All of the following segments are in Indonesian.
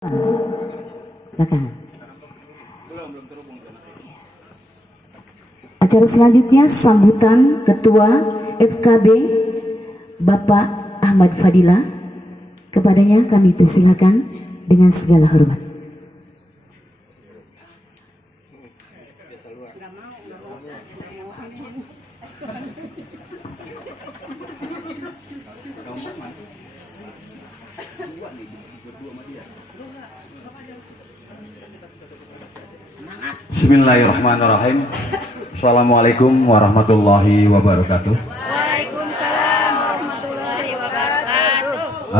Belakangan. Acara selanjutnya sambutan Ketua FKB Bapak Ahmad Fadilah. Kepadanya kami persilakan dengan segala hormat. Bismillahirrahmanirrahim. Assalamualaikum warahmatullahi wabarakatuh. Waalaikumsalam warahmatullahi wabarakatuh.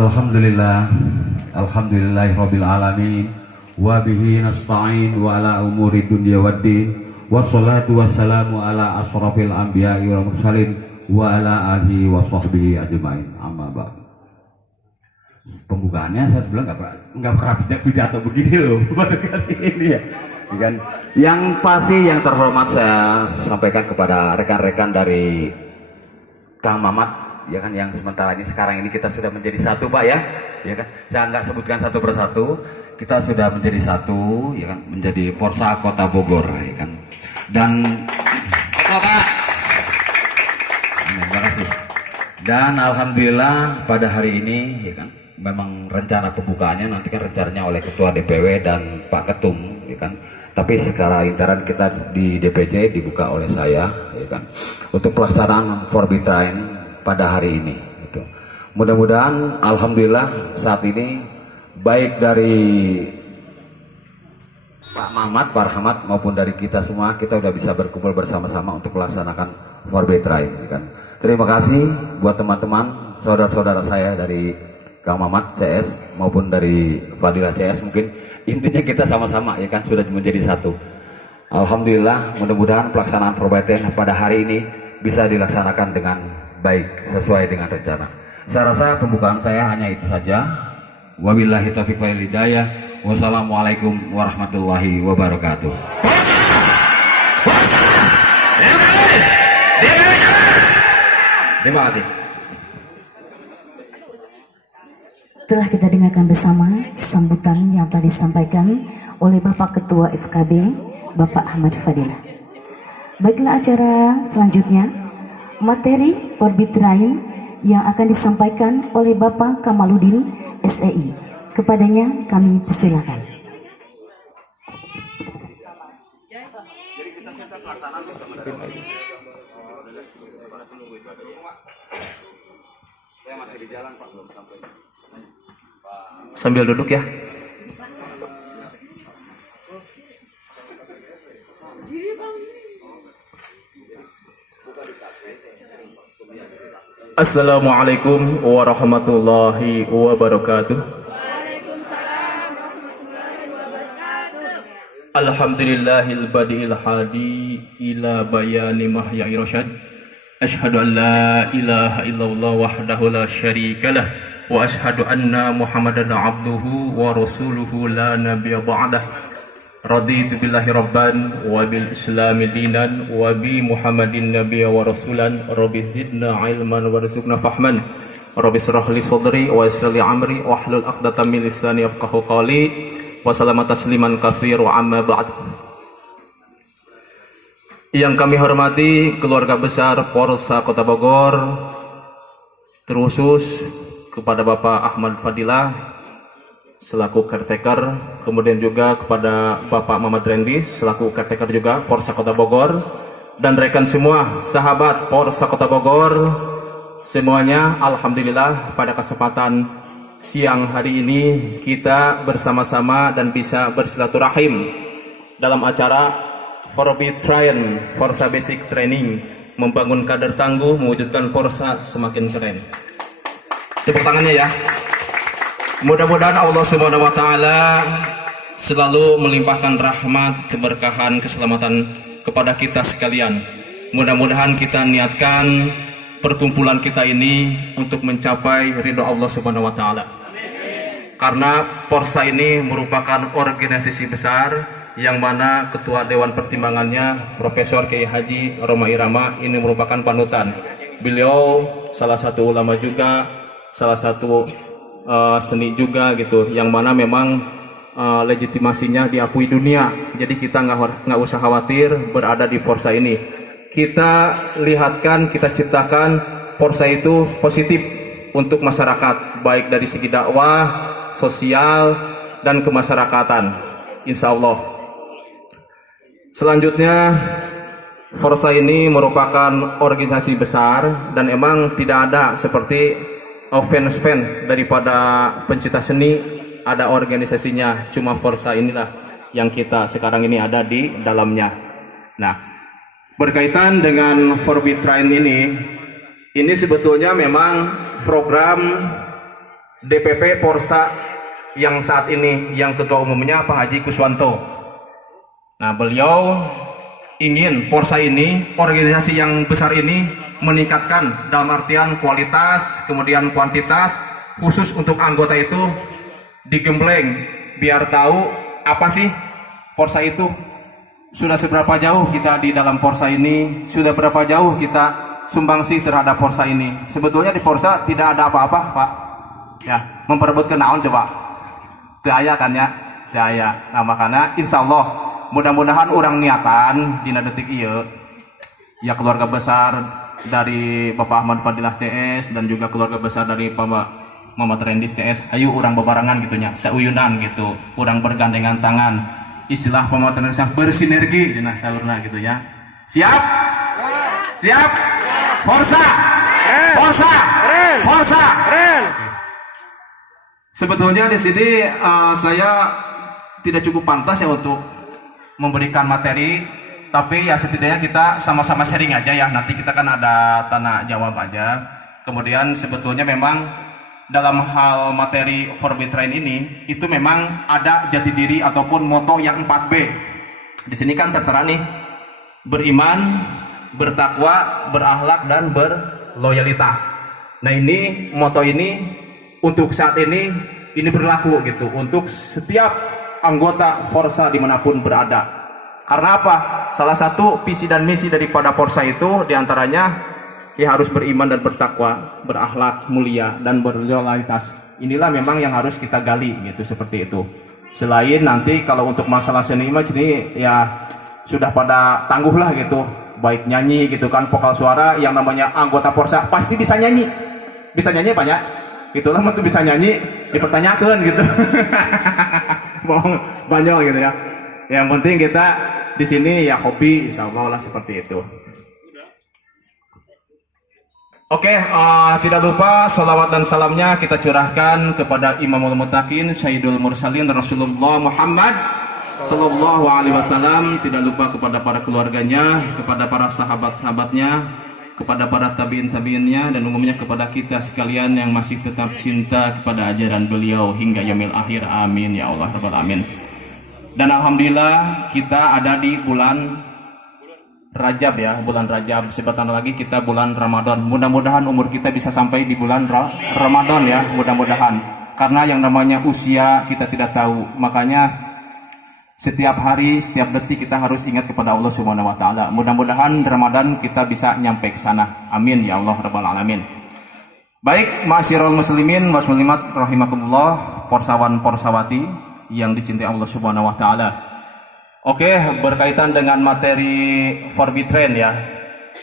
Alhamdulillahirabbil alamin wa bihi nasta'in wa ala umuri dunya waddin wassalatu wassalamu ala asrofil anbiya'i wal mursalin wa ala alihi wa sahbihi ajmain. Amma ba'd. Pembukaannya saya bilang nggak pernah pidato begini loh pada kali ini ya. Kan yang pasti yang terhormat saya sampaikan kepada rekan-rekan dari Kang Mamat ya kan, yang sementara ini sekarang ini kita sudah menjadi satu Pak ya kan, saya nggak sebutkan satu persatu, kita sudah menjadi satu ya kan, menjadi Porsa Kota Bogor ya kan, dan terima kasih. Dan alhamdulillah pada hari ini ya kan, memang rencana pembukaannya nanti kan rencananya oleh Ketua DPW dan Pak Ketum ya kan, tapi secara intern kita di DPC dibuka oleh saya ya kan, untuk pelaksanaan Forbitrain pada hari ini gitu. Mudah-mudahan alhamdulillah saat ini baik dari Pak Mamat, Pak Rahmat maupun dari kita semua, kita udah bisa berkumpul bersama-sama untuk melaksanakan Forbitrain ya kan. Terima kasih buat teman-teman saudara-saudara saya dari Kang Mamat CS maupun dari Fadilah CS, mungkin intinya kita sama-sama ya kan sudah menjadi satu. Alhamdulillah, mudah-mudahan pelaksanaan Forbitrain pada hari ini bisa dilaksanakan dengan baik sesuai dengan rencana. Saya rasa pembukaan saya hanya itu saja. Wabillahi taufiq wal hidayah. Wassalamualaikum warahmatullahi wabarakatuh. Terima kasih. Telah kita dengarkan bersama sambutan yang telah disampaikan oleh Bapak Ketua FKB Bapak Ahmad Fadilah. Baiklah, acara selanjutnya materi Forbitrain yang akan disampaikan oleh Bapak Kamaludin SEI. Kepadanya kami persilakan. Sambil duduk ya. Assalamualaikum warahmatullahi wabarakatuh. Waalaikumsalam warahmatullahi wabarakatuh. Alhamdulillahil badi'il hadi ila bayani mahya'i rasyad. Ashhadu an la ilaha illallah wahdahu la syarikalah wa ashhadu anna Muhammadan abduhu wa rasuluhu la nabiyya ba'dah. Raditu billahi rabban wa bil islami dinan wa bi Muhammadin nabiyya wa rasulan. Rabbi zidna ilman warzuqna fahman. Rabbi shrah li sadri wa yassir li amri wa hlul 'uqdatam min lisani yafqahu qawli. Wa salama tasliman katsir wa amma ba'd. Yang kami hormati keluarga besar Porsa Kota Bogor, terkhusus kepada Bapak Ahmad Fadilah selaku caretaker, kemudian juga kepada Bapak Muhammad Rendis selaku caretaker juga Porsa Kota Bogor, dan rekan semua sahabat Porsa Kota Bogor semuanya. Alhamdulillah pada kesempatan siang hari ini kita bersama-sama dan bisa bersilaturahim dalam acara Forbitrain, Porsa Basic Training, membangun kader tangguh mewujudkan Porsa semakin keren. Tepuk tangannya ya. Mudah-mudahan Allah Subhanahu wa taala selalu melimpahkan rahmat, keberkahan, keselamatan kepada kita sekalian. Mudah-mudahan kita niatkan perkumpulan kita ini untuk mencapai ridho Allah Subhanahu wa taala. Karena Porsa ini merupakan organisasi besar yang mana ketua dewan pertimbangannya Profesor Kiai Haji Roma Irama ini merupakan panutan. Beliau salah satu ulama juga, salah satu seni juga gitu, yang mana memang legitimasinya diakui dunia. Jadi kita nggak usah khawatir berada di Forsa ini. Kita lihatkan, kita ciptakan Forsa itu positif untuk masyarakat, baik dari segi dakwah, sosial, dan kemasyarakatan. Insya Allah. Selanjutnya, Forsa ini merupakan organisasi besar dan emang tidak ada seperti fans daripada pencipta seni ada organisasinya. Cuma Forsa inilah yang kita sekarang ini ada di dalamnya. Nah, berkaitan dengan Forbit Train ini sebetulnya memang program DPP Forsa yang saat ini yang ketua umumnya Pak Haji Kuswanto. Nah, beliau ingin Forsa ini, organisasi yang besar ini meningkatkan dalam artian kualitas, kemudian kuantitas, khusus untuk anggota itu digembleng, biar tahu apa sih Forsa itu, sudah seberapa jauh kita di dalam Forsa ini, sudah berapa jauh kita sumbangsi terhadap Forsa ini. Sebetulnya di Forsa tidak ada apa-apa, Pak. Ya, memperebutkan naon coba. Daya kan ya, daya. Nah, makanya insya Allah mudah-mudahan orang niatan dina detik iya ya, keluarga besar dari Bapak Ahmad Fadilah CS dan juga keluarga besar dari Bapak Muhammad Rendis CS, ayo orang bebarengan gitunya, seuyunan gitu, orang bergandengan tangan, istilah Muhammad Rendis bersinergi dina salurna gitu ya. Siap? Siap? Forsa! Forsa! Forsa! Sebetulnya di sini saya tidak cukup pantas ya untuk memberikan materi, tapi ya setidaknya kita sama-sama sharing aja ya. Nanti kita kan ada tanya jawab aja. Kemudian sebetulnya memang dalam hal materi Forbit Train ini itu memang ada jati diri ataupun moto yang 4B. Di sini kan tertera nih, beriman, bertakwa, berakhlak, dan berloyalitas. Nah, ini moto ini untuk saat ini berlaku gitu untuk setiap anggota Forsa dimanapun berada. Karena apa? Salah satu visi dan misi daripada Forsa itu diantaranya ya harus beriman dan bertakwa, berakhlak mulia, dan berloyalitas. Inilah memang yang harus kita gali gitu, seperti itu. Selain nanti kalau untuk masalah seni image ini ya sudah pada tangguh lah gitu, baik nyanyi gitu kan, vokal suara, yang namanya anggota Forsa pasti bisa nyanyi. Bisa nyanyi Pak ya? Itulah untuk bisa nyanyi dipertanyakan gitu. Bohong banyak gitu ya. Yang penting kita di sini ya hobi, insya Allah lah seperti itu. Oke, tidak lupa salawat dan salamnya kita curahkan kepada Imamul Muttaqin, Sayyidul Mursalin, Rasulullah Muhammad Sallallahu Alaihi Wasallam. Tidak lupa kepada para keluarganya, kepada para sahabat-sahabatnya, kepada para tabiin-tabiinnya, dan umumnya kepada kita sekalian yang masih tetap cinta kepada ajaran beliau hingga yaumil akhir. Amin ya Allah rabbal alamin. Dan alhamdulillah kita ada di bulan Rajab ya, bulan Rajab. Sebentar lagi kita bulan Ramadan. Mudah-mudahan umur kita bisa sampai di bulan Ramadan ya, mudah-mudahan. Karena yang namanya usia kita tidak tahu. Makanya setiap hari, setiap detik kita harus ingat kepada Allah Subhanahu wa taala. Mudah-mudahan Ramadan kita bisa nyampe ke sana. Amin ya Allah rabbal alamin. Baik, ma'asyiral muslimin wa muslimat rahimakumullah, Forsawan Forsawati yang dicintai Allah Subhanahu wa taala. Oke, berkaitan dengan materi Forbit Train ya.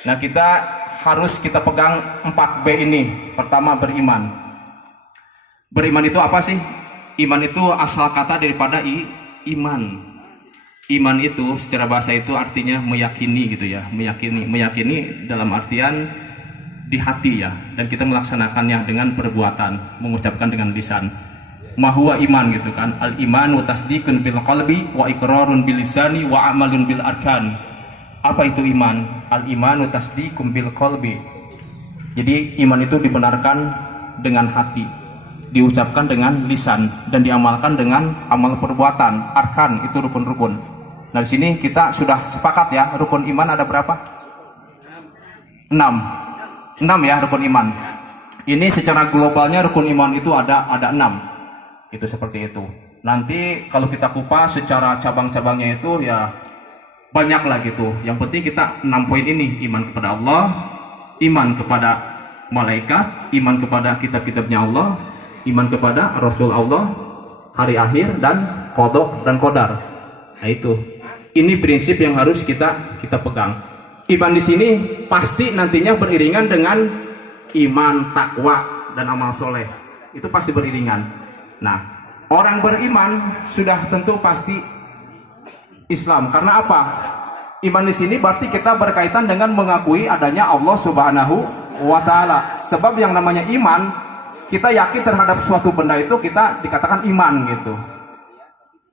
Nah, kita harus kita pegang 4B ini. Pertama, beriman. Beriman itu apa sih? Iman itu asal kata daripada iman. Iman itu secara bahasa itu artinya meyakini gitu ya, meyakini dalam artian di hati ya, dan kita melaksanakannya dengan perbuatan, mengucapkan dengan lisan. Mahuwa iman gitu kan, al iman wa tasdiqun bil qalbi wa iqrarun bil lisani wa amalun bil arkan. Apa itu iman? Al iman wa tasdiqun bil qalbi. Jadi iman itu dibenarkan dengan hati, diucapkan dengan lisan, dan diamalkan dengan amal perbuatan. Arkan itu rukun-rukun. Nah, di sini kita sudah sepakat ya, rukun iman ada berapa? 6 ya rukun iman. Ini secara globalnya rukun iman itu ada 6. Itu seperti itu. Nanti kalau kita kupas secara cabang-cabangnya itu ya banyak lah gitu. Yang penting kita 6 poin ini: iman kepada Allah, iman kepada malaikat, iman kepada kitab-kitabnya Allah, iman kepada Rasul Allah, hari akhir, dan qada dan qadar. Nah itu, ini prinsip yang harus kita pegang. Iman di sini pasti nantinya beriringan dengan iman, takwa, dan amal soleh. Itu pasti beriringan. Nah, orang beriman sudah tentu pasti Islam. Karena apa? Iman di sini berarti kita berkaitan dengan mengakui adanya Allah Subhanahu wa Ta'ala. Sebab yang namanya iman, kita yakin terhadap suatu benda itu kita dikatakan iman gitu.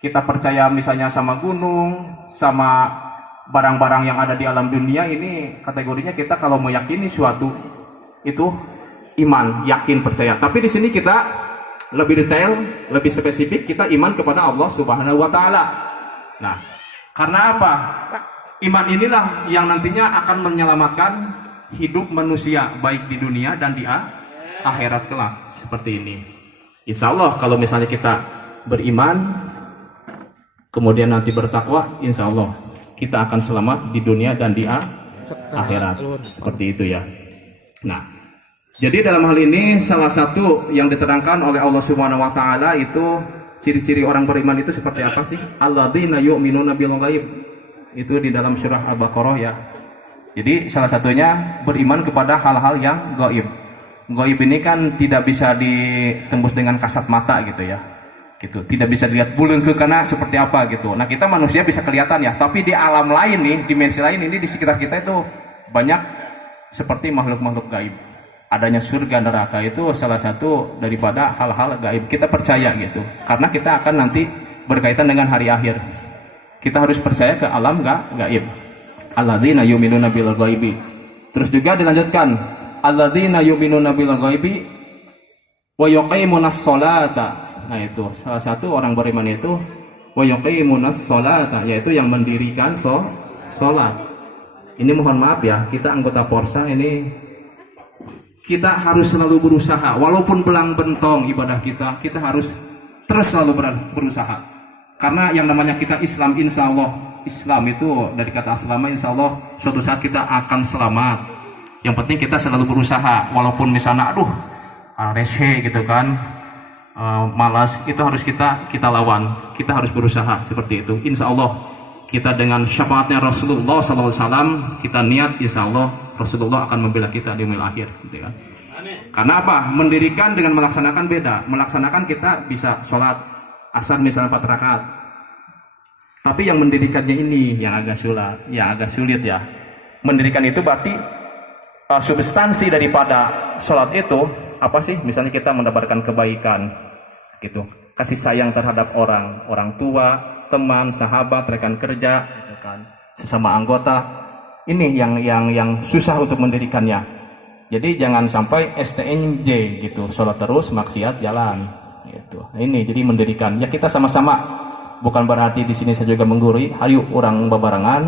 Kita percaya misalnya sama gunung, sama barang-barang yang ada di alam dunia, ini kategorinya kita kalau meyakini suatu itu iman, yakin, percaya. Tapi di sini kita lebih detail, lebih spesifik, kita iman kepada Allah Subhanahu wa Ta'ala. Nah, karena apa? Iman inilah yang nantinya akan menyelamatkan hidup manusia baik di dunia dan di akhirat kelak. Seperti ini. Insya Allah kalau misalnya kita beriman, kemudian nanti bertakwa, insya Allah kita akan selamat di dunia dan di akhirat. Seperti itu ya. Nah, jadi dalam hal ini salah satu yang diterangkan oleh Allah Subhanahu wa Ta'ala itu ciri-ciri orang beriman itu seperti apa sih? Alladzina yu'minuna bil ghaib. Itu di dalam surah Al-Baqarah ya. Jadi salah satunya beriman kepada hal-hal yang gaib. Gaib ini kan tidak bisa ditembus dengan kasat mata gitu ya. Gitu. Tidak bisa dilihat bulan ke kana seperti apa gitu. Nah, kita manusia bisa kelihatan ya, tapi di alam lain nih, dimensi lain ini di sekitar kita itu banyak seperti makhluk-makhluk gaib. Adanya surga neraka itu salah satu daripada hal-hal gaib. Kita percaya gitu. Karena kita akan nanti berkaitan dengan hari akhir. Kita harus percaya ke alam gaib. Alladzina yu'minuna bil ghaibi. Terus juga dilanjutkan, alladzina yu'minuna bil ghaibi wa yuqimunas sholata. Nah, itu salah satu orang beriman itu wa yuqimunas sholata, yaitu yang mendirikan sholat. Ini mohon maaf ya, kita anggota Porsa ini kita harus selalu berusaha, walaupun belang bentong ibadah kita harus terus selalu berusaha. Karena yang namanya kita Islam, insya Allah Islam itu dari kata aslama, insya Allah suatu saat kita akan selamat. Yang penting kita selalu berusaha, walaupun misalnya rese gitu kan, malas, itu harus kita lawan. Kita harus berusaha seperti itu. Insya Allah kita dengan syafaatnya Rasulullah SAW, kita niat insya Allah Rasulullah akan membela kita di yaumil akhir gitu kan. Karena apa? Mendirikan dengan melaksanakan beda. Melaksanakan kita bisa sholat asar misalnya 4 rakaat. Tapi yang mendirikannya ini yang agak sulit ya. Mendirikan itu berarti substansi daripada sholat itu apa sih? Misalnya kita mendapatkan kebaikan gitu. Kasih sayang terhadap orang tua, teman, sahabat, rekan kerja gitu kan. Sesama anggota. Ini yang susah untuk mendirikannya. Jadi jangan sampai STNJ gitu, sholat terus, maksiat jalan gitu. Ini jadi mendirikan. Ya kita sama-sama, bukan berarti di sini saya juga menggurui. Ayo orang babarangan,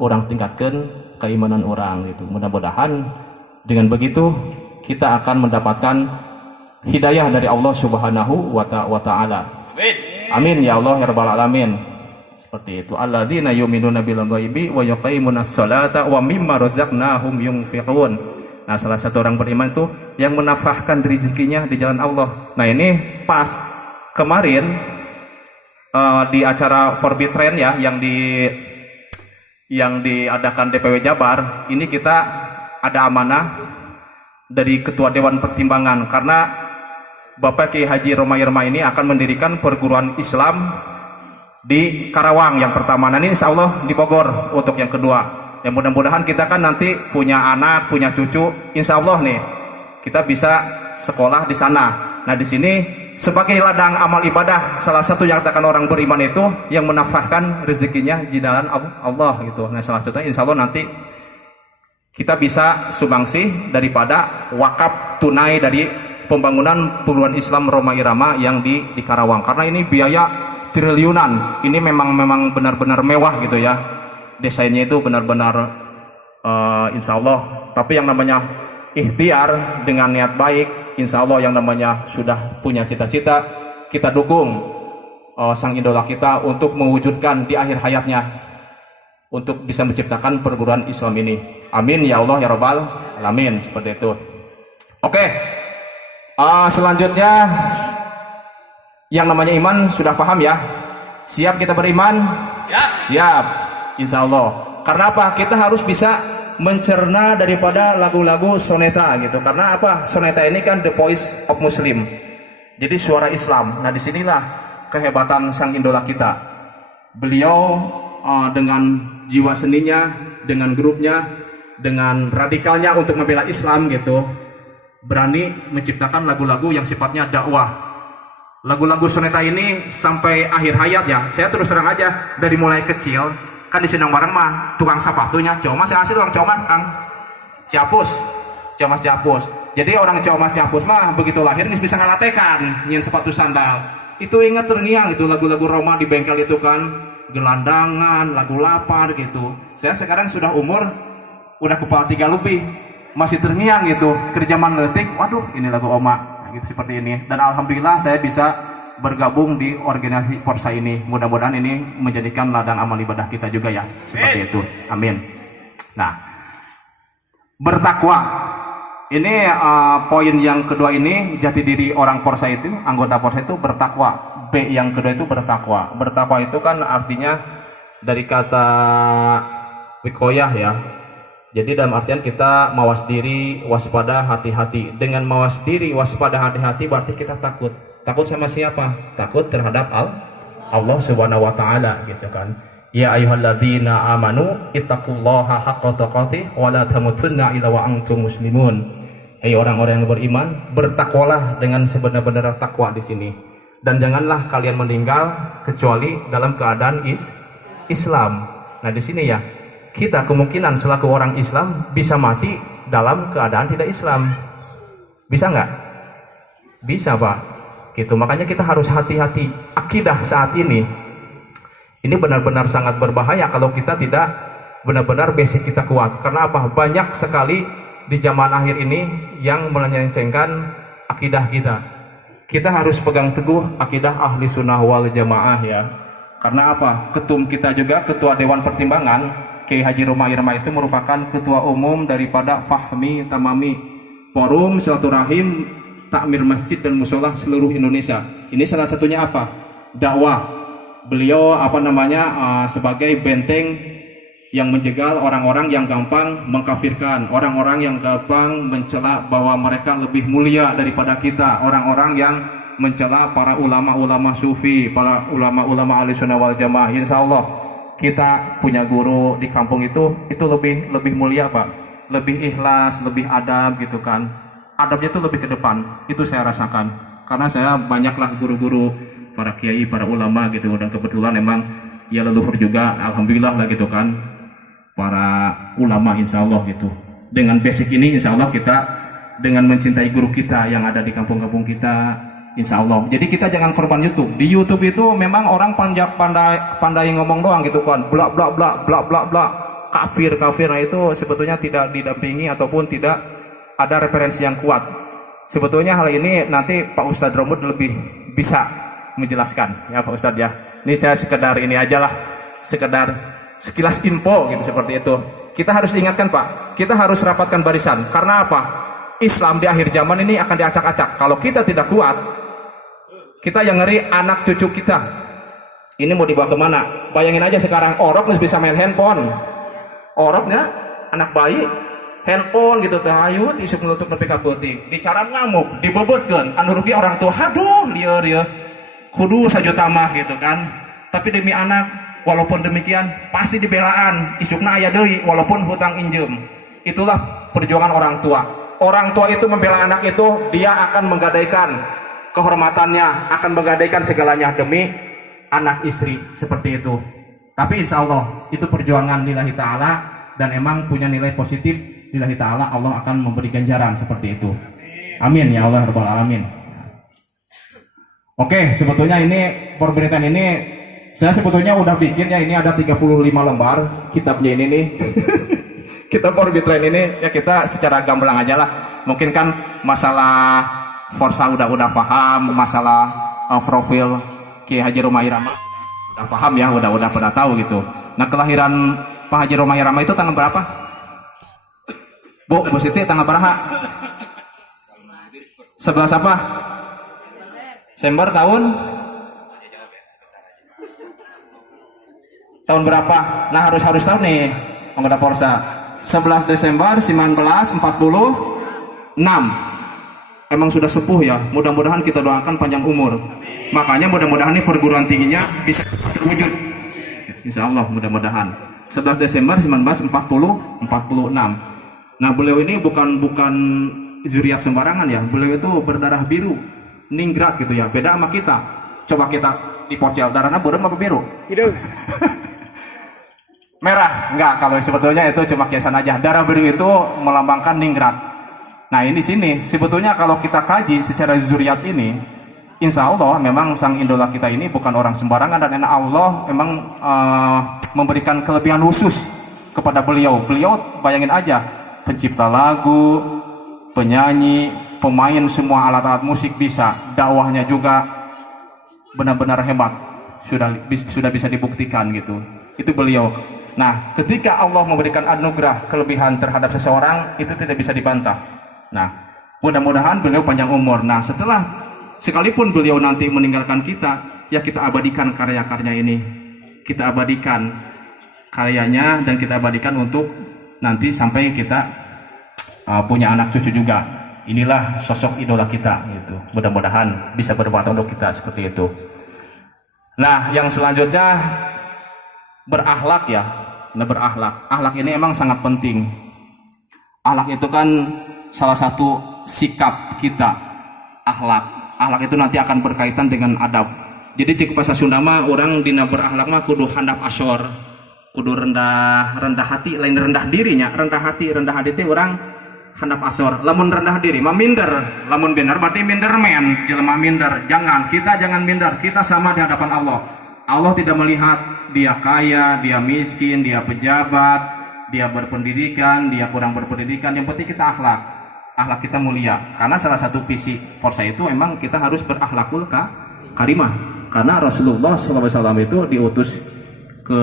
orang tingkatkan keimanan orang gitu. Mudah-mudahan dengan begitu kita akan mendapatkan hidayah dari Allah Subhanahu wa Ta'ala. Amin ya Allah ya Rabbal Alamin. Seperti itu. Alladzina yu'minuna bil ghaibi wa yuqimunas sholata wa mimma razaqnahum yunfiqun. Nah, salah satu orang beriman itu yang menafkahkan rezekinya di jalan Allah. Nah, ini pas kemarin di acara Forbid Trend ya yang diadakan DPW Jabar, ini kita ada amanah dari Ketua Dewan Pertimbangan karena Bapak Kiai Haji Roma Irma ini akan mendirikan perguruan Islam di Karawang yang pertama. Nah, ini insya Allah di Bogor untuk yang kedua. Ya mudah-mudahan kita kan nanti punya anak, punya cucu, insya Allah nih kita bisa sekolah di sana. Nah, di sini sebagai ladang amal ibadah, salah satu yang katakan orang beriman itu yang menafkahkan rezekinya di jalan Allah gitu. Nah, salah satunya insya Allah nanti kita bisa sumbangsi daripada wakaf tunai dari pembangunan perguruan Islam Roma Irama yang di Karawang. Karena ini biaya triliunan. Ini memang benar-benar mewah gitu ya. Desainnya itu benar-benar insya Allah. Tapi yang namanya ikhtiar dengan niat baik, insya Allah yang namanya sudah punya cita-cita, kita dukung sang idola kita untuk mewujudkan di akhir hayatnya untuk bisa menciptakan perguruan Islam ini. Amin ya Allah ya Rabbal Alamin. Seperti itu. Oke. Selanjutnya yang namanya iman sudah paham ya. Siap kita beriman? Siap. Insya Allah. Karena apa? Kita harus bisa mencerna daripada lagu-lagu soneta gitu. Karena apa? Soneta ini kan the voice of Muslim. Jadi suara Islam. Nah disinilah kehebatan sang idola kita. Beliau dengan jiwa seninya, dengan grupnya, dengan radikalnya untuk membela Islam gitu, berani menciptakan lagu-lagu yang sifatnya dakwah. Lagu-lagu soneta ini sampai akhir hayat ya. Saya terus terang aja dari mulai kecil kan di Sindang Bareng mah tukang sepatunya Comas, saya asli tukang Comas Kang Ciapus, Comas Ciapus. Jadi orang Comas Ciapus mah begitu lahir nggak bisa ngalatekan nyian sepatu sandal. Itu ingat terngiang itu lagu-lagu Roma di bengkel itu kan, gelandangan, lagu lapar gitu. Saya sekarang sudah umur udah kepala 3 lebih masih terngiang gitu kerjaman letik. Waduh ini lagu Oma gitu seperti ini. Dan alhamdulillah saya bisa bergabung di organisasi Forsa ini. Mudah-mudahan ini menjadikan ladang amal ibadah kita juga ya. Seperti itu. Amin. Nah, bertakwa. Ini poin yang kedua ini, jati diri orang Forsa itu, anggota Forsa itu bertakwa. B yang kedua itu bertakwa. Bertakwa itu kan artinya dari kata wikoyah ya. Jadi dalam artian kita mawas diri, waspada, hati-hati. Dengan mawas diri, waspada, hati-hati berarti kita takut. Takut sama siapa? Takut terhadap Allah Subhanahu wa taala gitu kan. Ya ayyuhalladzina amanu ittaqullaha haqqa tuqatih wa la tamutunna illa wa antum muslimun. Hei orang-orang yang beriman, bertakwalah dengan sebenar-benar takwa di sini. Dan janganlah kalian meninggal kecuali dalam keadaan Islam. Nah, di sini ya, kita kemungkinan selaku orang Islam bisa mati dalam keadaan tidak Islam. Bisa nggak? Bisa Pak. Gitu. Makanya kita harus hati-hati. Akidah saat ini benar-benar sangat berbahaya kalau kita tidak benar-benar basic kita kuat. Karena apa? Banyak sekali di zaman akhir ini yang melencengkan akidah kita. Kita harus pegang teguh akidah ahli sunnah wal jamaah ya. Karena apa? Ketum kita juga, ketua Dewan Pertimbangan Kiai Haji Roma Irama itu merupakan ketua umum daripada Fahmi Tamami, Forum Silaturahim Takmir Masjid dan Musola seluruh Indonesia. Ini salah satunya apa? Dakwah. Beliau sebagai benteng yang menjegal orang-orang yang gampang mengkafirkan, orang-orang yang gampang mencela bahwa mereka lebih mulia daripada kita, orang-orang yang mencela para ulama-ulama sufi, para ulama-ulama ahli sunnah wal jamaah. Insya Allah kita punya guru di kampung itu lebih mulia Pak, lebih ikhlas, lebih adab gitu kan. Adabnya itu lebih ke depan, itu saya rasakan. Karena saya banyaklah guru-guru, para kiai, para ulama gitu, dan kebetulan emang ya leluhur juga, alhamdulillah lah gitu kan, para ulama insya Allah gitu. Dengan basic ini insya Allah kita dengan mencintai guru kita yang ada di kampung-kampung kita, insya Allah. Jadi kita jangan korban YouTube. Di YouTube itu memang orang pandai ngomong doang gitu kan, blak blak blak blak blak blak, kafir. Nah itu sebetulnya tidak didampingi ataupun tidak ada referensi yang kuat. Sebetulnya hal ini nanti Pak Ustadz Romud lebih bisa menjelaskan ya Pak Ustadz ya. Ini saya sekedar ini aja lah, sekedar sekilas info gitu seperti itu. Kita harus diingatkan Pak, kita harus rapatkan barisan. Karena apa? Islam di akhir zaman ini akan diacak-acak. Kalau kita tidak kuat, kita yang ngeri anak cucu kita. Ini mau dibawa kemana? Bayangin aja sekarang orok bisa main handphone. Oroknya anak bayi handphone gitu teh hayut isuk nutup nepi ka peuting, dicara ngamuk, dibobotkeun, anu rugi orang tua, aduh lieur kudu sajuta mah gitu kan. Tapi demi anak, walaupun demikian pasti dibelaan, isukna aya deui walaupun hutang injem. Itulah perjuangan orang tua. Orang tua itu membela anak itu, dia akan menggadaikan kehormatannya, akan menggadaikan segalanya demi anak istri seperti itu. Tapi insya Allah itu perjuangan lillahi ta'ala dan emang punya nilai positif. Lillahi ta'ala, Allah akan memberi ganjaran seperti itu. Amin ya Allah rabbal alamin. Oke, sebetulnya ini pemberitaan ini saya sebetulnya udah bikin ya, ini ada 35 lembar kitabnya ini nih. Kita pemberitaan ini ya kita secara gamblang aja lah. Mungkin kan masalah Forsa udah paham, masalah profil Kiai Haji Roma Irama udah paham ya, udah pada tahu gitu. Nah, kelahiran Pak Haji Roma Irama itu tanggal berapa? Bu Siti tanggal berapa? 11 apa? Desember tahun Tahun berapa? Nah harus tahu nih anggota Porsa. 11 Desember 1946. Emang sudah sepuh ya. Mudah-mudahan kita doakan panjang umur. Makanya mudah-mudahan nih perguruan tingginya bisa terwujud. Insya Allah mudah-mudahan. 11 Desember 1946. Nah beliau ini bukan zuriat sembarangan ya. Beliau itu berdarah biru, ningrat gitu ya. Beda sama kita. Coba kita dipocel darahnya bodem apa biru? Hidung. Merah, enggak, kalau sebetulnya itu cuma kiasan aja. Darah biru itu melambangkan ningrat. Nah ini sini, sebetulnya kalau kita kaji secara zuriat ini, insya Allah memang sang idola kita ini bukan orang sembarangan, dan Allah memang memberikan kelebihan khusus kepada beliau. Beliau bayangin aja, pencipta lagu, penyanyi, pemain semua alat-alat musik bisa, dakwahnya juga benar-benar hebat, sudah bisa dibuktikan gitu. Itu beliau. Nah, ketika Allah memberikan anugerah kelebihan terhadap seseorang, itu tidak bisa dibantah. Nah, mudah-mudahan beliau panjang umur. Nah, sekalipun beliau nanti meninggalkan kita, ya kita abadikan karya-karyanya ini. Kita abadikan karyanya dan kita abadikan untuk nanti sampai kita punya anak cucu juga. Inilah sosok idola kita gitu. Mudah-mudahan bisa bermanfaat untuk kita seperti itu. Nah, yang selanjutnya berakhlak ya. Nah, berakhlak. Akhlak ini emang sangat penting. Akhlak itu kan salah satu sikap kita. Akhlak itu nanti akan berkaitan dengan adab. Jadi cik bahasa Sunda mah orang dina berakhlak mah kudu handap asyor, kudu rendah hati, lain rendah dirinya, rendah hati itu orang handap asyor. Lamun rendah diri mah minder, lamun bener berarti minder men, jelema minder. Kita jangan minder, kita sama di hadapan Allah. Allah tidak melihat dia kaya, dia miskin, dia pejabat, dia berpendidikan, dia kurang berpendidikan. Yang penting kita akhlak kita mulia. Karena salah satu visi Porsa itu emang kita harus berakhlakul karimah. Karena Rasulullah SAW itu diutus ke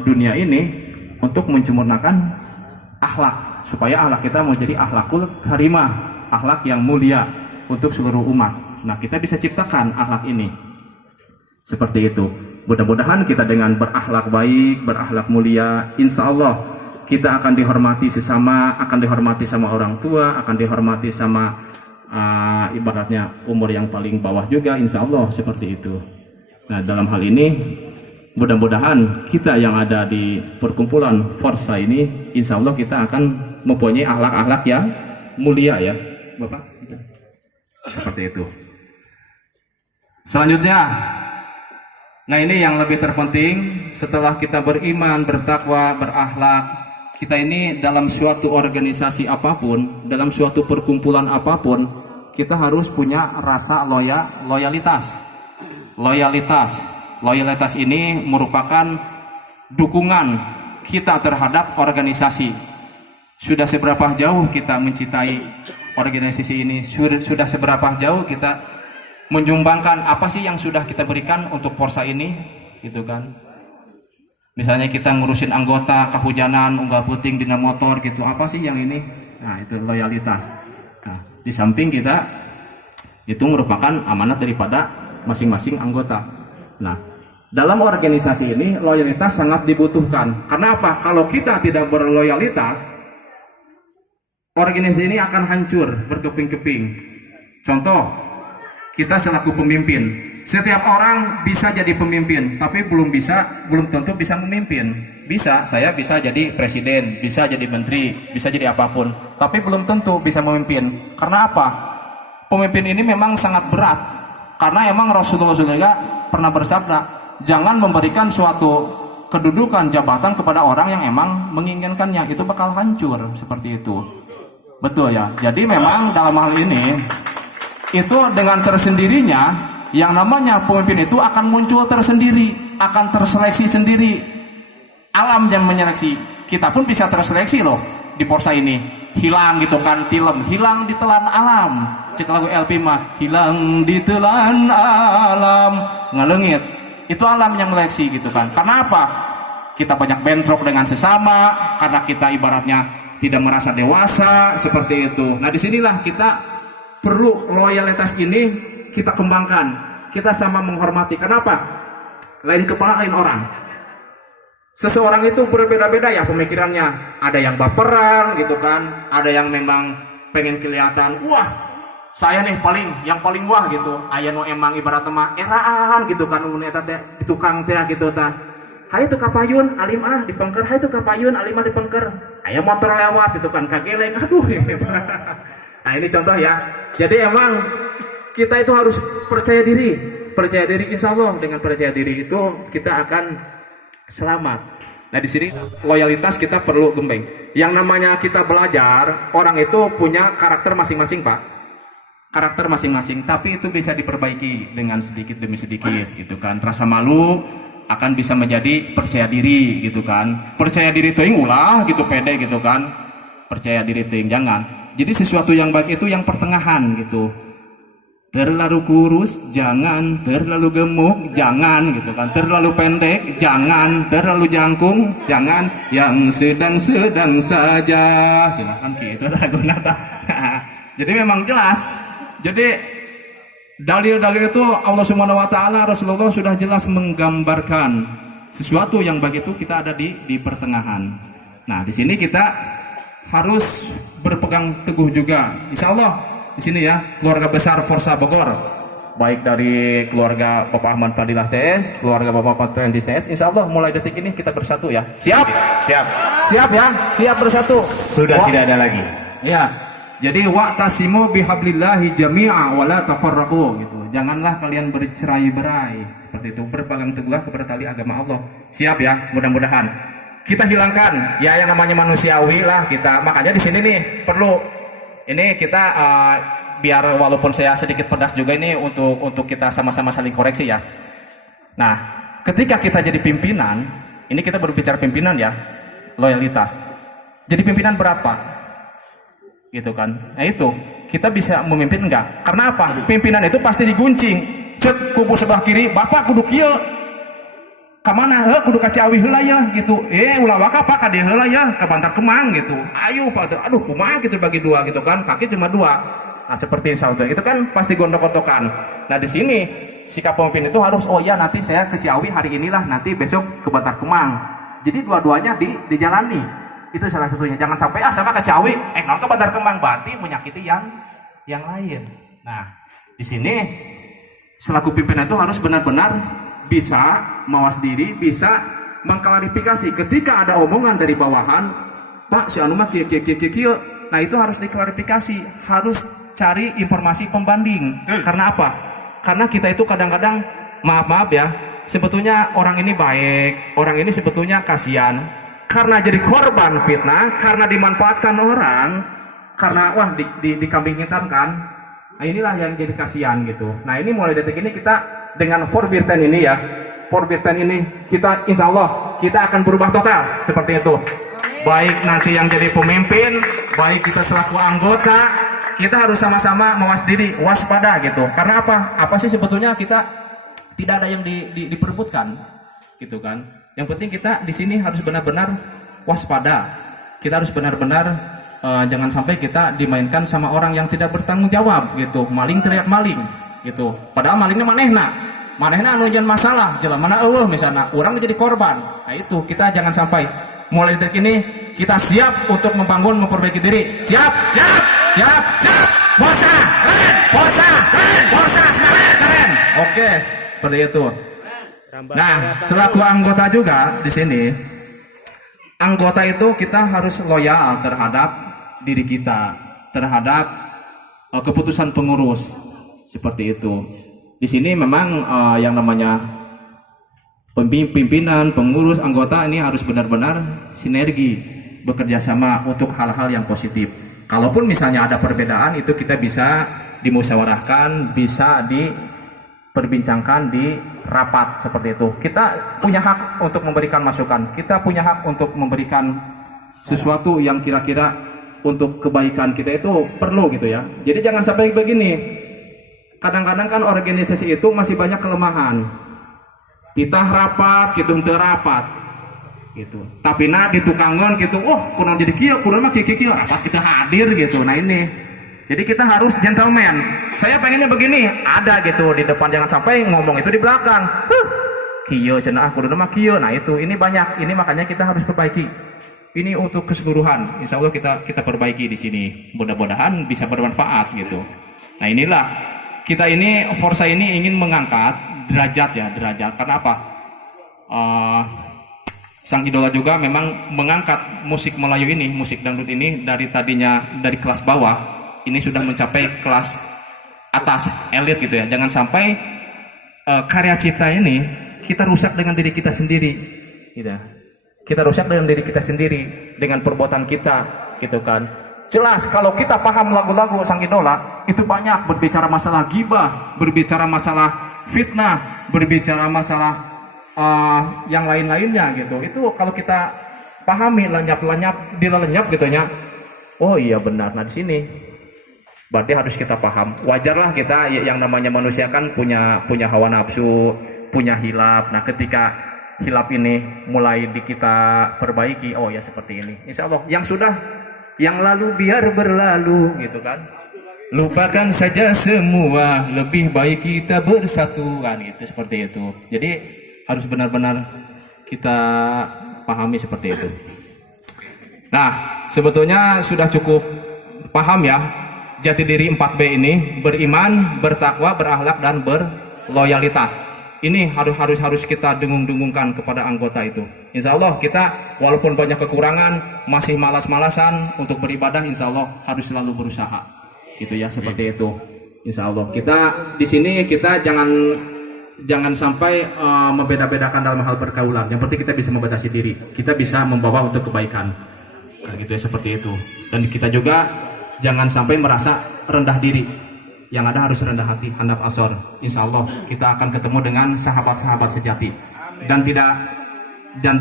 dunia ini untuk menyempurnakan akhlak, supaya akhlak kita menjadi akhlakul karimah, akhlak yang mulia untuk seluruh umat. Nah, kita bisa ciptakan akhlak ini seperti itu. Mudah-mudahan kita dengan berakhlak baik, berakhlak mulia, insya Allah kita akan dihormati sesama, akan dihormati sama orang tua, akan dihormati sama ibaratnya umur yang paling bawah juga, insya Allah seperti itu. Nah, dalam hal ini mudah-mudahan kita yang ada di perkumpulan Porsa ini, insya Allah kita akan mempunyai akhlak-akhlak yang mulia ya Bapak. Seperti itu. Selanjutnya, nah ini yang lebih terpenting, setelah kita beriman, bertakwa, berakhlak, kita ini dalam suatu organisasi apapun, dalam suatu perkumpulan apapun, kita harus punya rasa loyalitas. Loyalitas ini merupakan dukungan kita terhadap organisasi. Sudah seberapa jauh kita mencintai organisasi ini, sudah seberapa jauh kita menyumbangkan apa sih yang sudah kita berikan untuk Porsa ini, gitu kan? Misalnya kita ngurusin anggota kehujanan, unggah puting, dina motor gitu, apa sih yang ini? Nah, itu loyalitas. Nah, di samping kita itu merupakan amanat daripada masing-masing anggota. Nah, dalam organisasi ini loyalitas sangat dibutuhkan. Karena apa? Kalau kita tidak berloyalitas, organisasi ini akan hancur berkeping-keping. Contoh, kita selaku pemimpin, setiap orang bisa jadi pemimpin, tapi belum tentu bisa memimpin. Saya bisa jadi presiden, bisa jadi menteri, bisa jadi apapun, tapi belum tentu bisa memimpin. Karena apa? Pemimpin ini memang sangat berat. Karena emang Rasulullah juga pernah bersabda, jangan memberikan suatu kedudukan jabatan kepada orang yang emang menginginkannya, itu bakal hancur seperti itu. Betul ya. Jadi memang dalam hal ini itu dengan tersendirinya yang namanya pemimpin itu akan muncul tersendiri, akan terseleksi sendiri. Alam yang menyeleksi. Kita pun bisa terseleksi loh di Porsa ini. Hilang gitu kan, film hilang ditelan alam. Cek lagu LP mah, hilang ditelan alam, ngalengit. Itu alam yang meleksi gitu kan. Karena apa? Kita banyak bentrok dengan sesama, karena kita ibaratnya tidak merasa dewasa seperti itu. Nah, disinilah kita perlu loyalitas ini kita kembangkan. Kita sama menghormati. Kenapa? Lain kepala lain orang. seseorang itu berbeda-beda ya pemikirannya. Ada yang baperan gitu kan, ada yang memang pengen kelihatan, wah saya nih yang paling wah gitu. Aya nu emang ibarat mah eraan gitu kan, mun eta teh tukang teh gitu tah. Hayu tuh kapayun alim dipengker, hayu tuh kapayun alim dipengker. Aya motor lewat gitu kan kageleng, aduh gitu. Nah ini contoh ya. Jadi emang kita itu harus percaya diri, insya Allah dengan percaya diri itu kita akan selamat. Nah di sini loyalitas kita perlu gembeng. Yang namanya kita belajar, orang itu punya karakter masing-masing Pak. Karakter masing-masing, tapi itu bisa diperbaiki dengan sedikit demi sedikit gitu kan. Rasa malu akan bisa menjadi percaya diri gitu kan. Percaya diri teuing ulah gitu pede gitu kan. Percaya diri teuing jangan. Jadi sesuatu yang baik itu yang pertengahan gitu. Terlalu kurus jangan, terlalu gemuk jangan gitu kan, terlalu pendek jangan, terlalu jangkung jangan, yang sedang-sedang saja. Silakan gitu lagu nata. Jadi memang jelas. Jadi dalil-dalil itu Allah Subhanahu wa taala, Rasulullah sudah jelas menggambarkan sesuatu yang baik itu kita ada di pertengahan. Nah, di sini kita harus berpegang teguh juga. Insyaallah di sini ya, keluarga besar Forsa Bogor, baik dari keluarga Bapak Ahmad Fadilah CS, keluarga Bapak Trendis CS, insya Allah mulai detik ini kita bersatu ya. Siap? Siap. Siap ya? Siap bersatu. Sudah tidak ada lagi. Ya. Jadi wa'tasimu bihablillahi jami'a wa la tafarraqu gitu. Janganlah kalian bercerai-berai. Seperti itu, berpegang teguh kepada tali agama Allah. Siap ya? Mudah-mudahan kita hilangkan ya yang namanya manusiawi lah kita. Makanya di sini nih perlu ini kita biar walaupun saya sedikit pedas juga ini untuk kita sama-sama saling koreksi ya. Nah, ketika kita jadi pimpinan, ini kita berbicara pimpinan ya, loyalitas. Jadi pimpinan berapa? Gitu kan. Nah itu, kita bisa memimpin enggak? Karena apa? Pimpinan itu pasti diguncing. Cek kubu sebelah kiri, bapak kudu kieu. Kamana? Kudu ka Ciawi heula ya gitu. Ulah waka Pak ka dieu heula ya, ka Bantar Kemang gitu. Ayo Pak, aduh kumaha gitu bagi dua gitu kan. Kaki cuma dua. Nah, seperti itu itu kan pasti gondok-gondokan. Nah, di sini sikap pemimpin itu harus oh ya nanti saya ke Ciawi hari inilah, nanti besok ke Bantar Kemang. Jadi dua-duanya dijalani. Itu salah satunya. Jangan sampai sama ke Ciawi, non ke Bantar Kemang berarti menyakiti yang lain. Nah, di sini selaku pimpinan itu harus benar-benar bisa mawas diri, bisa mengklarifikasi ketika ada omongan dari bawahan, Pak si anu mah kieu. Nah itu harus diklarifikasi, harus cari informasi pembanding. Karena apa? Karena kita itu kadang-kadang maaf ya, sebetulnya orang ini baik, orang ini sebetulnya kasihan, karena jadi korban fitnah, karena dimanfaatkan orang, karena wah dikambing hitamkan. Nah inilah yang jadi kasihan gitu. Nah ini mulai detik ini kita dengan Forbidden ini ya, Forbidden ini kita insya Allah kita akan berubah total seperti itu. Baik nanti yang jadi pemimpin, baik kita selaku anggota, kita harus sama-sama mawas diri, waspada gitu. Karena apa? Apa sih sebetulnya kita tidak ada yang diperebutkan, gitu kan? Yang penting kita di sini harus benar-benar waspada. Kita harus benar-benar jangan sampai kita dimainkan sama orang yang tidak bertanggung jawab gitu. Maling teriak maling gitu. Padahal malingnya manehna anu jangan masalah, jelas mana eueuh misalnya orang menjadi korban. Nah itu kita jangan sampai. Mulai dari ini kita siap untuk membangun, memperbaiki diri. Siap. Forsa, keren. Oke, seperti itu. Nah, selaku anggota juga di sini, anggota itu kita harus loyal terhadap diri kita, terhadap keputusan pengurus. Seperti itu. Di sini memang yang namanya pimpinan, pengurus, anggota ini harus benar-benar sinergi, bekerja sama untuk hal-hal yang positif. Kalaupun misalnya ada perbedaan itu kita bisa dimusyawarahkan, bisa diperbincangkan di rapat seperti itu. Kita punya hak untuk memberikan masukan, kita punya hak untuk memberikan sesuatu yang kira-kira untuk kebaikan kita itu perlu gitu ya. Jadi jangan sampai begini. Kadang-kadang kan organisasi itu masih banyak kelemahan. Kita rapat gitu, henteu rapat gitu. Tapi di tukangon gitu, kurang jadi kieu, kurang mah kieu rapat kita hadir gitu. Nah ini. Jadi kita harus gentleman. Saya pengennya begini, ada gitu di depan, jangan sampai ngomong itu di belakang. kieu cenah kudu mah kieu. Nah itu ini banyak, ini makanya kita harus perbaiki. Ini untuk keseluruhan, insya Allah kita perbaiki di sini. Mudah-mudahan bisa bermanfaat gitu. Nah inilah kita ini Forsa ini ingin mengangkat derajat. Karena apa? Sang idola juga memang mengangkat musik Melayu ini, musik dangdut ini dari tadinya dari kelas bawah, ini sudah mencapai kelas atas, elit gitu ya. Jangan sampai karya cipta ini kita rusak dengan diri kita sendiri, gitu. Kita rusak dengan diri kita sendiri, dengan perbuatan kita, gitu kan. Jelas kalau kita paham lagu-lagu sang idola itu banyak berbicara masalah ghibah, berbicara masalah fitnah, berbicara masalah yang lain-lainnya gitu. Itu kalau kita pahami lenyap-lenyap, dilelenyap gitunya. Oh iya benar. Nah di sini berarti harus kita paham. Wajarlah kita yang namanya manusia kan punya hawa nafsu, punya hilaf. Nah ketika hilaf ini mulai kita perbaiki, oh ya seperti ini. Insya Allah yang lalu biar berlalu gitu kan. Lupakan saja semua, lebih baik kita bersatu kan, itu seperti itu. Jadi harus benar-benar kita pahami seperti itu. Nah sebetulnya sudah cukup paham ya. Jati diri 4B ini beriman, bertakwa, berakhlak dan berloyalitas. Ini harus kita dengung-dengungkan kepada anggota itu. Insya Allah kita walaupun banyak kekurangan, masih malas-malasan untuk beribadah, insya Allah harus selalu berusaha. Gitu ya seperti itu. Insya Allah kita di sini kita jangan sampai membeda-bedakan dalam hal pergaulan. Yang penting kita bisa membatasi diri. Kita bisa membawa untuk kebaikan. Nah, gitu ya seperti itu. Dan kita juga jangan sampai merasa rendah diri. Yang ada harus rendah hati, handap asor. Insya Allah kita akan ketemu dengan sahabat-sahabat sejati. Dan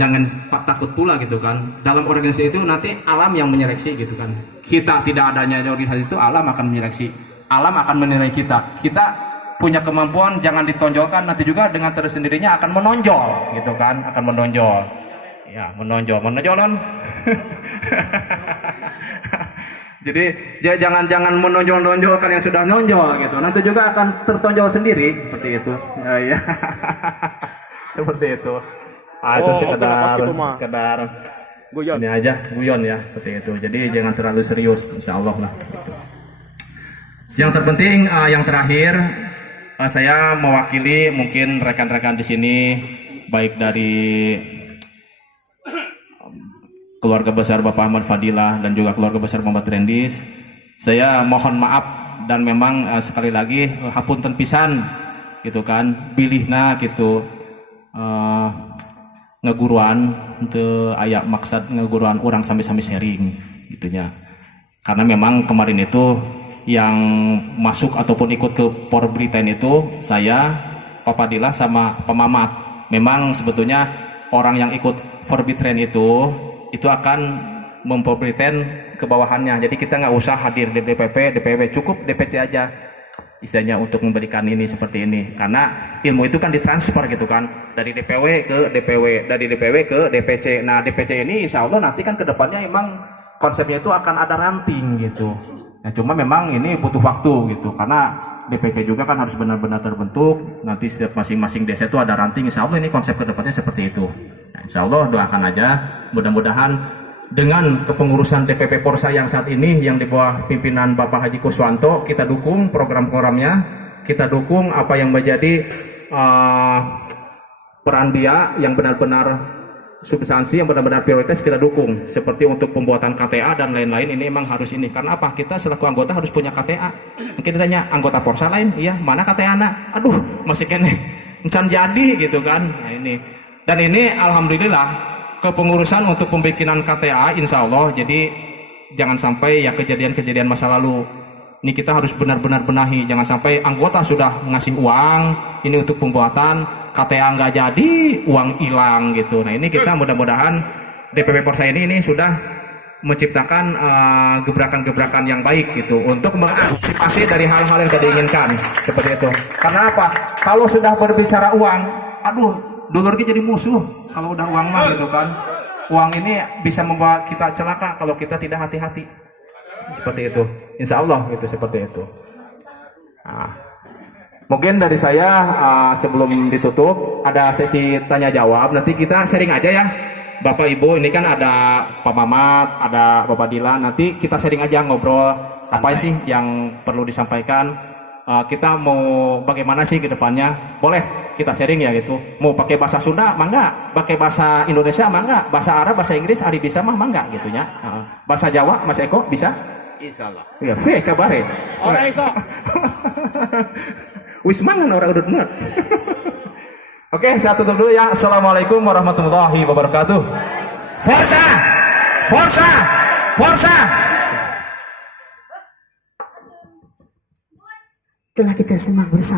jangan takut pula gitu kan. Dalam organisasi itu nanti alam yang menyeleksi gitu kan. Kita tidak adanya di organisasi itu, alam akan menyeleksi. Alam akan menilai kita. Kita punya kemampuan jangan ditonjolkan, nanti juga dengan tersendirinya akan menonjol gitu kan, akan menonjol. Ya, menonjolan. Jadi jangan menonjol-nonjolkan yang sudah nonjol gitu. Nanti juga akan tertonjol sendiri seperti itu. Ya. Seperti itu. Itu sekedar guyon. Ini aja guyon ya seperti itu. Jadi jangan terlalu serius, insya Allah lah. Gitu. Yang terpenting yang terakhir saya mewakili mungkin rekan-rekan di sini baik dari keluarga besar Bapak Ahmad Fadilah dan juga keluarga besar Muhammad Rendis. Saya mohon maaf dan memang sekali lagi hapunten pisan gitu kan, pilihna gitu ngeguruan untuk ayak maksud ngeguruan orang sami-sami sharing gitunya. Karena memang kemarin itu yang masuk ataupun ikut ke Porbritain itu saya, Pak Fadilah sama Pak Mamat. Memang sebetulnya orang yang ikut Porbritain itu akan memperbritain ke bawahannya. Jadi kita nggak usah hadir di DPP, DPW, cukup DPC aja istilahnya untuk memberikan ini seperti ini. Karena ilmu itu kan ditransfer gitu kan dari DPW ke DPW, dari DPW ke DPC. Nah DPC ini insya Allah nanti kan kedepannya emang konsepnya itu akan ada ranting gitu. Nah, cuma memang ini butuh waktu gitu karena DPC juga kan harus benar-benar terbentuk. Nanti setiap masing-masing desa itu ada ranting. Insya Allah ini konsep kedepannya seperti itu. Nah, insya Allah doakan aja mudah-mudahan dengan kepengurusan DPP Porsa yang saat ini yang di bawah pimpinan Bapak Haji Kuswanto, kita dukung program-programnya, kita dukung apa yang menjadi peran dia yang benar-benar substansi, yang benar-benar prioritas kita dukung. Seperti untuk pembuatan KTA dan lain-lain ini memang harus ini. Karena apa? Kita selaku anggota harus punya KTA. Mungkin ditanya anggota Porsa lain, iya mana KTA-na? Aduh masih kene encan jadi gitu kan. Nah ini. Dan ini alhamdulillah kepengurusan untuk pembikinan KTA insya Allah. Jadi jangan sampai ya kejadian-kejadian masa lalu. Ini kita harus benar-benar benahi. Jangan sampai anggota sudah ngasih uang ini untuk pembuatan KTA nggak jadi, uang hilang gitu. Nah ini kita mudah-mudahan DPP Porsa ini sudah menciptakan gebrakan-gebrakan yang baik gitu untuk mengantisipasi dari hal-hal yang tidak diinginkan seperti itu. Karena apa? Kalau sudah berbicara uang, aduh, dulur jadi musuh. Kalau udah uang mah gitu kan, uang ini bisa membawa kita celaka kalau kita tidak hati-hati. Seperti itu. Insya Allah gitu seperti itu. Nah, Mungkin dari saya sebelum ditutup ada sesi tanya jawab. Nanti kita sharing aja ya, Bapak Ibu. Ini kan ada Pak Mamat, ada Bapak Dila. Nanti kita sharing aja, ngobrol apa sih yang perlu disampaikan. Kita mau bagaimana sih ke depannya? Boleh kita sharing ya gitu. Mau pakai bahasa Sunda, mangga. Pakai bahasa Indonesia, mangga. Bahasa Arab, bahasa Inggris, Ari bisa mah mangga gitunya. Bahasa Jawa, Mas Eko bisa? Insyaallah. Ya, kabare. Ora iso. Wis mangan orang udah bener. Oke, saya tutup dulu ya. Assalamualaikum warahmatullahi wabarakatuh. Forza! Forza! Forza! Telah kita simak bersama.